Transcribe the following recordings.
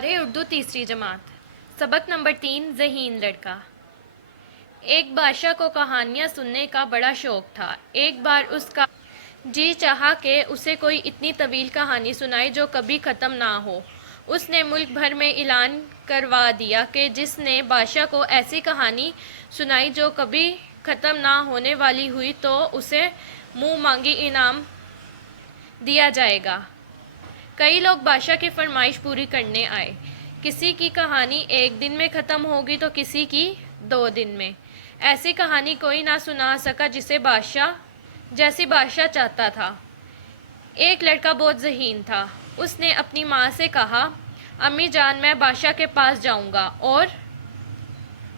قاری اردو تیسری جماعت سبق نمبر 3 ذہین لڑکا۔ ایک بادشاہ کو کہانیاں سننے کا بڑا شوق تھا۔ ایک بار اس کا جی چاہا کہ اسے کوئی اتنی طویل کہانی سنائے جو کبھی ختم نہ ہو۔ اس نے ملک بھر میں اعلان کروا دیا کہ جس نے بادشاہ کو ایسی کہانی سنائی جو کبھی ختم نہ ہونے والی ہوئی تو اسے منہ مانگی انعام دیا جائے گا۔ کئی لوگ بادشاہ کی فرمائش پوری کرنے آئے۔ کسی کی کہانی ایک دن میں ختم ہوگی تو کسی کی 2 دن میں۔ ایسی کہانی کوئی نہ سنا سکا جیسی بادشاہ چاہتا تھا۔ ایک لڑکا بہت ذہین تھا۔ اس نے اپنی ماں سے کہا، امی جان، میں بادشاہ کے پاس جاؤں گا اور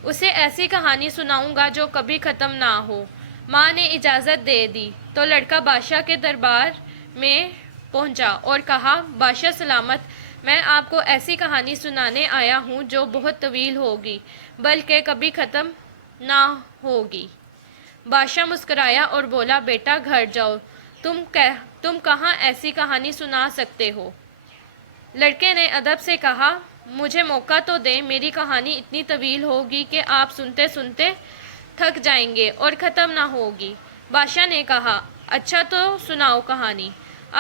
اسے ایسی کہانی سناؤں گا جو کبھی ختم نہ ہو۔ ماں نے اجازت دے دی تو لڑکا بادشاہ کے دربار میں پہنچا اور کہا، بادشاہ سلامت، میں آپ کو ایسی کہانی سنانے آیا ہوں جو بہت طویل ہوگی بلکہ کبھی ختم نہ ہوگی۔ بادشاہ مسکرایا اور بولا، بیٹا گھر جاؤ، تم کہاں ایسی کہانی سنا سکتے ہو؟ لڑکے نے ادب سے کہا، مجھے موقع تو دیں، میری کہانی اتنی طویل ہوگی کہ آپ سنتے سنتے تھک جائیں گے اور ختم نہ ہوگی۔ بادشاہ نے کہا، اچھا تو سناؤ کہانی۔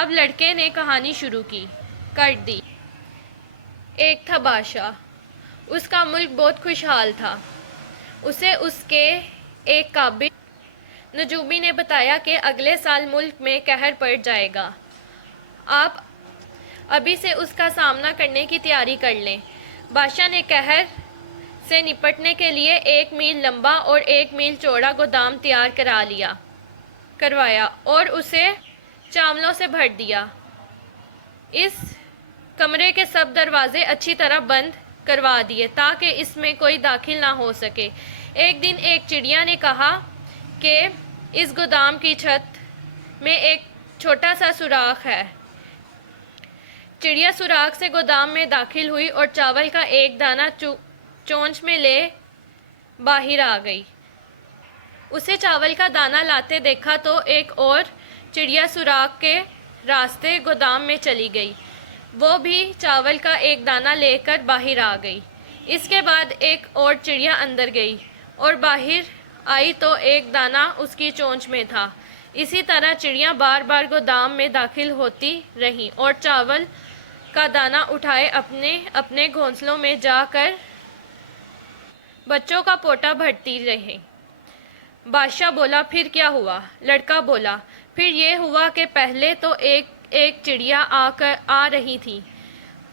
اب لڑکے نے کہانی شروع کر دی۔ ایک تھا بادشاہ، اس کا ملک بہت خوشحال تھا۔ اسے اس کے ایک قابل نجومی نے بتایا کہ اگلے سال ملک میں قحط پڑ جائے گا۔ آپ ابھی سے اس کا سامنا کرنے کی تیاری کر لیں۔ بادشاہ نے قحط سے نپٹنے کے لیے 1 میل لمبا اور 1 میل چوڑا گودام تیار کروایا اور اسے چاولوں سے بھر دیا۔ اس کمرے کے سب دروازے اچھی طرح بند کروا دیے تاکہ اس میں کوئی داخل نہ ہو سکے۔ ایک دن ایک چڑیا نے کہا کہ اس گودام کی چھت میں ایک چھوٹا سا سوراخ ہے۔ چڑیا سوراخ سے گودام میں داخل ہوئی اور چاول کا ایک دانہ چونچ میں لے باہر آ گئی۔ اسے چاول کا دانہ لاتے دیکھا تو ایک اور چڑیا سوراخ کے راستے گودام میں چلی گئی۔ وہ بھی چاول کا ایک دانہ لے کر باہر آ گئی۔ اس کے بعد ایک اور چڑیا اندر گئی اور باہر آئی تو ایک دانہ اس کی چونچ میں تھا۔ اسی طرح چڑیاں بار بار گودام میں داخل ہوتی رہیں اور چاول کا دانہ اٹھائے اپنے اپنے گھونسلوں میں جا کر بچوں کا پوٹا بھرتی رہیں۔ بادشاہ بولا، پھر کیا ہوا؟ لڑکا بولا، پھر یہ ہوا کہ پہلے تو ایک چڑیا آ رہی تھی،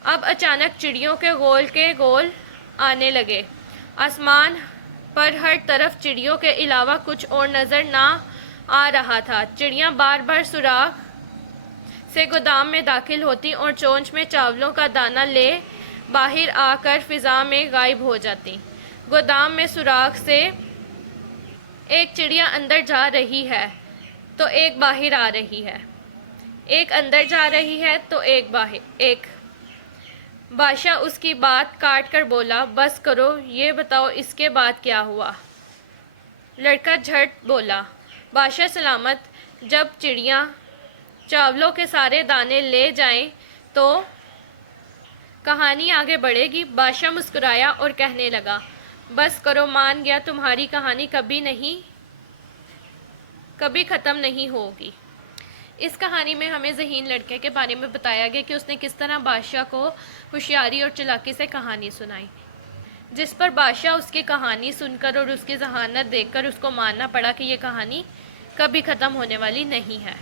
اب اچانک چڑیوں کے گول آنے لگے۔ آسمان پر ہر طرف چڑیوں کے علاوہ کچھ اور نظر نہ آ رہا تھا۔ چڑیاں بار بار سوراخ سے گودام میں داخل ہوتی اور چونچ میں چاولوں کا دانہ لے باہر آ کر فضا میں غائب ہو جاتی۔ گودام میں سوراخ سے ایک چڑیا اندر جا رہی ہے تو ایک باہر آ رہی ہے، ایک اندر جا رہی ہے تو ایک باہر۔ بادشاہ اس کی بات کاٹ کر بولا، بس کرو، یہ بتاؤ اس کے بعد کیا ہوا؟ لڑکا جھٹ بولا، بادشاہ سلامت، جب چڑیاں چاولوں کے سارے دانے لے جائیں تو کہانی آگے بڑھے گی۔ بادشاہ مسکرایا اور کہنے لگا، بس کرو، مان گیا، تمہاری کہانی کبھی ختم نہیں ہوگی۔ اس کہانی میں ہمیں ذہین لڑکے کے بارے میں بتایا گیا کہ اس نے کس طرح بادشاہ کو ہوشیاری اور چالاکی سے کہانی سنائی، جس پر بادشاہ اس کی کہانی سن کر اور اس کی ذہانت دیکھ کر اس کو ماننا پڑا کہ یہ کہانی کبھی ختم ہونے والی نہیں ہے۔